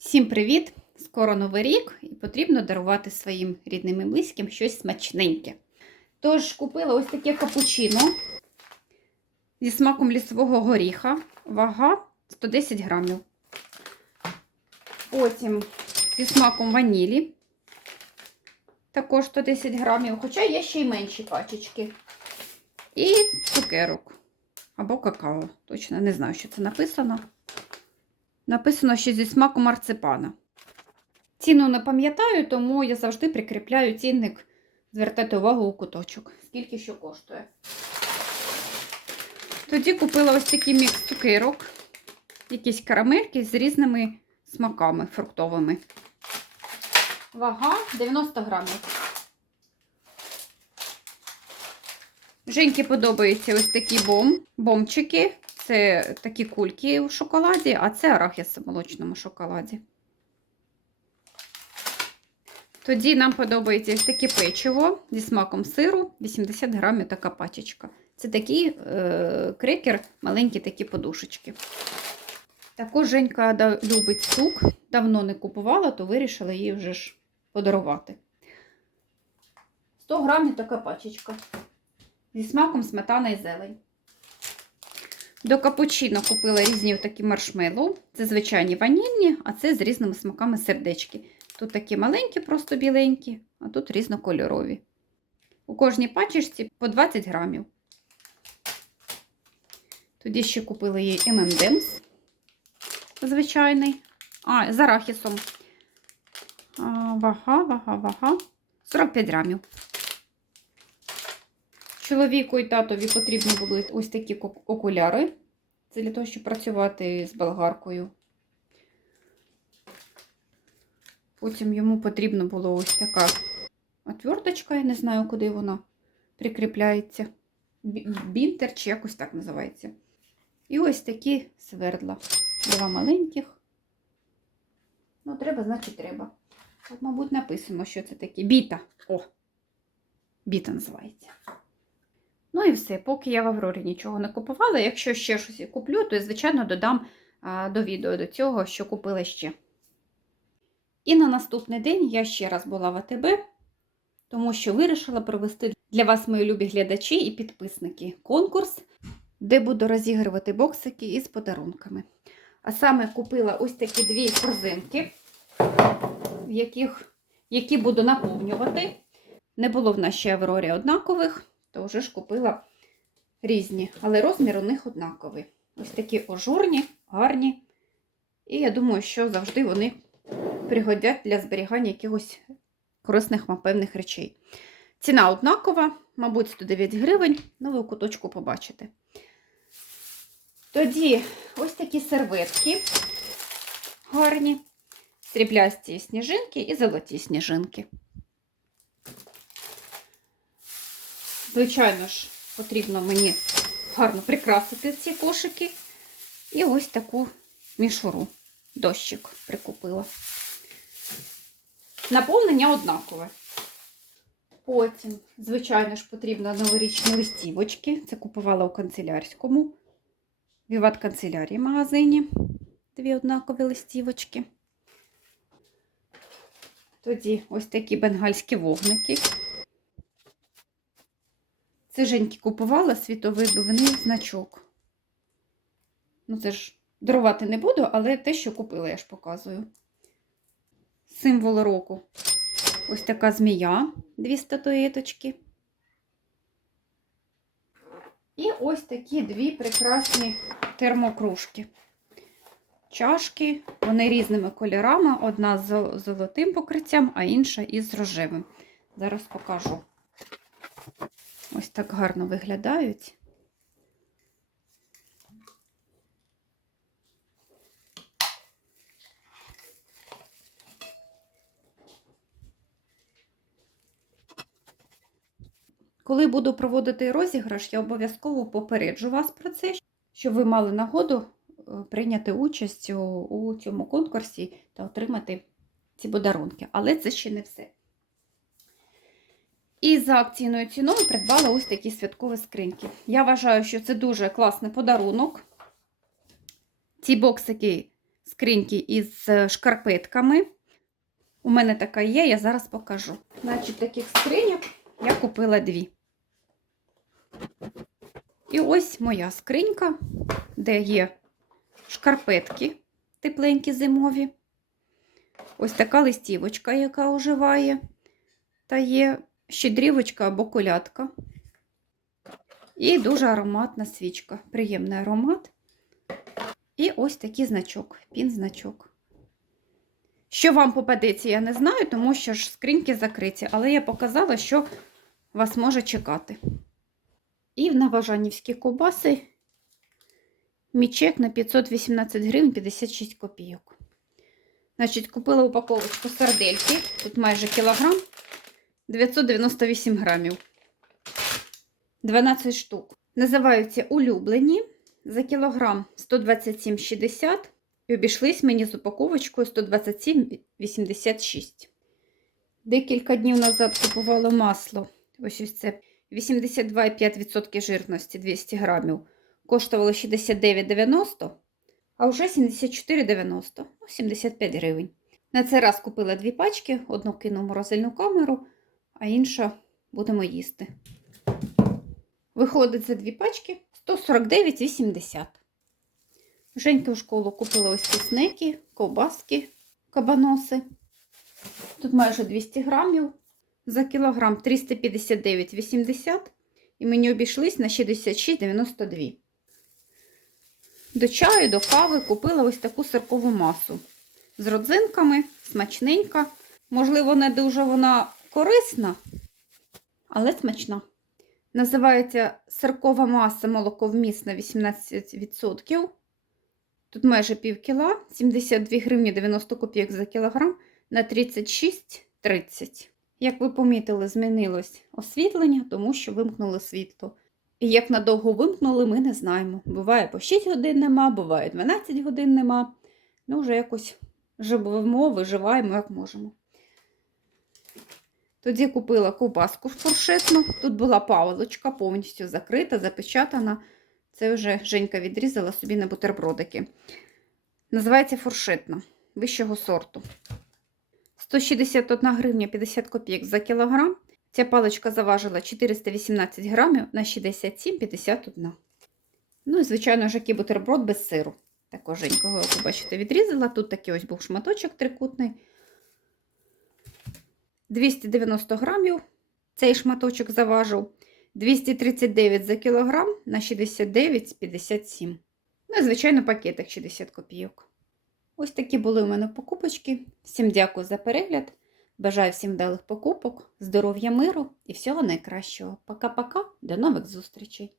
Всім привіт! Скоро новий рік і потрібно дарувати своїм рідним і близьким щось смачненьке. Тож купила ось таке капучино зі смаком лісового горіха. Вага 110 грамів. Потім зі смаком ванілі. Також 110 грамів, хоча є ще й менші пачечки. І цукерок. Або какао. Точно не знаю, що це написано. Написано, що зі смаком марципана. Ціну не пам'ятаю, тому я завжди прикріпляю цінник, звертайте увагу у куточок, скільки що коштує. Тоді купила ось такий мікс цукерок, якісь карамельки з різними смаками фруктовими. Вага 90 грамів. Женьки подобаються ось такі бом, бомчики. Це такі кульки у шоколаді, а це арахіс в молочному шоколаді. Тоді нам подобається ось таке печиво зі смаком сиру, 80 грамів така пачечка. Це такий е, крекер, маленькі такі подушечки. Також Женька любить цук, давно не купувала, то вирішила їй вже ж подарувати. 100 грамів така пачечка. Зі смаком сметана і зелень. До капучино купила різні такі маршмеллоу. Це звичайні ванільні, а це з різними смаками сердечки. Тут такі маленькі, просто біленькі, а тут різнокольорові. У кожній пачечці по 20 грамів. Тоді ще купила їй M&M's звичайний. А, з арахісом. А, вага, вага, вага. 45 грамів. Чоловіку і татові потрібні були ось такі окуляри. Це для того, щоб працювати з болгаркою. Потім йому потрібно було ось така отверточка, я не знаю, куди вона прикріпляється. Бінтер чи якось так називається. І ось такі свердла. Два маленьких. Ну, треба, значить, треба. От, мабуть, написано, що це таке. Біта. О! Біта називається. Ну і все. Поки я в Аврорі нічого не купувала. Якщо ще щось куплю, то звичайно, додам до відео до цього, що купила ще. І на наступний день я ще раз була в АТБ, тому що вирішила провести для вас, мої любі глядачі і підписники, конкурс, де буду розігрувати боксики із подарунками. А саме купила ось такі дві корзинки, в яких, які буду наповнювати. Не було в нашій Аврорі однакових, то вже ж купила різні, але розмір у них однаковий. Ось такі ажурні, гарні. І я думаю, що завжди вони пригодять для зберігання якихось корисних, певних речей. Ціна однакова, мабуть, 109 гривень, ну ви у куточку побачите. Тоді ось такі серветки гарні, сріблясті сніжинки і золоті сніжинки. Звичайно ж, потрібно мені гарно прикрасити ці кошики. І ось таку мішуру, дощик прикупила. Наповнення однакове. Потім, звичайно ж, потрібно новорічні листівочки. Це купувала у канцелярському. Віват канцелярії магазині. Дві однакові листівочки. Тоді ось такі бенгальські вогники. Це Женьки купувала світовидобний значок. Ну, це ж дарувати не буду, але те, що купила, я ж показую. Символ року. Ось така змія, дві статуеточки. І ось такі дві прекрасні термокружки. Чашки, вони різними кольорами. Одна з золотим покриттям, а інша із рожевим. Зараз покажу. Так гарно виглядають. Коли буду проводити розіграш, я обов'язково попереджу вас про це, щоб ви мали нагоду е, прийняти участь у цьому конкурсі та отримати ці подарунки. Але це ще не все. І за акційною ціною придбала ось такі святкові скриньки. Я вважаю, що це дуже класний подарунок. Ці боксики скриньки із е, шкарпетками. У мене така є, я зараз покажу. Значить, таких скриньок я купила дві. І ось моя скринька, де є шкарпетки тепленькі зимові. Ось така листівочка, яка оживає. Та є щедрівочка або колядка. І дуже ароматна свічка. Приємний аромат. І ось такий значок, пін-значок. Що вам попадеться, я не знаю, тому що ж скриньки закриті, але я показала, що вас може чекати. І в Новожанівські ковбаси мій чек на 518 гривень 56 копійок. Значить, купила упаковочку сардельки. Тут майже кілограм. 998 грамів. 12 штук. Називаються улюблені. За кілограм 127,60 і обійшлись мені з упаковочкою 127,86. Декілька днів назад купувала масло. Ось ось це 82,5% жирності 200 грамів. Коштувало 69,90, а вже 74,90, ну, 75 гривень. На цей раз купила дві пачки, одну кину в морозильну камеру, а інша будемо їсти. Виходить за дві пачки 149,80. Женька в школу купила ось ці снеки, ковбаски, кабаноси. Тут майже 200 грамів. За кілограм 359,80 і мені обійшлись на 66,92. До чаю, до кави купила ось таку сиркову масу. З родзинками, смачненька. Можливо, не дуже вона корисна, але смачна. Називається сиркова маса молоковмісна 18%. Тут майже пів кіла, 72 гривні 90 копійок за кілограм на 36,30. Як ви помітили, змінилось освітлення, тому що вимкнули світло. І як надовго вимкнули, ми не знаємо. Буває по 6 годин нема, буває 12 годин нема. Ну, вже якось живемо, виживаємо, як можемо. Тоді купила ковбаску фуршетну. Тут була павлочка, повністю закрита, запечатана. Це вже Женька відрізала собі на бутербродики. Називається фуршетна вищого сорту. 161 гривня 50 копійок за кілограм. Ця паличка заважила 418 грамів на 67,51. Ну і, звичайно, ж, бутерброд без сиру. Також Женька, ви бачите, відрізала. Тут такий ось був шматочок трикутний. 290 грамів цей шматочок заважив. 239 за кілограм на 69,57. Ну і, звичайно, пакетик 60 копійок. Ось такі були у мене покупочки. Всім дякую за перегляд. Бажаю всім вдалих покупок, здоров'я, миру і всього найкращого. Пока-пока, до нових зустрічей!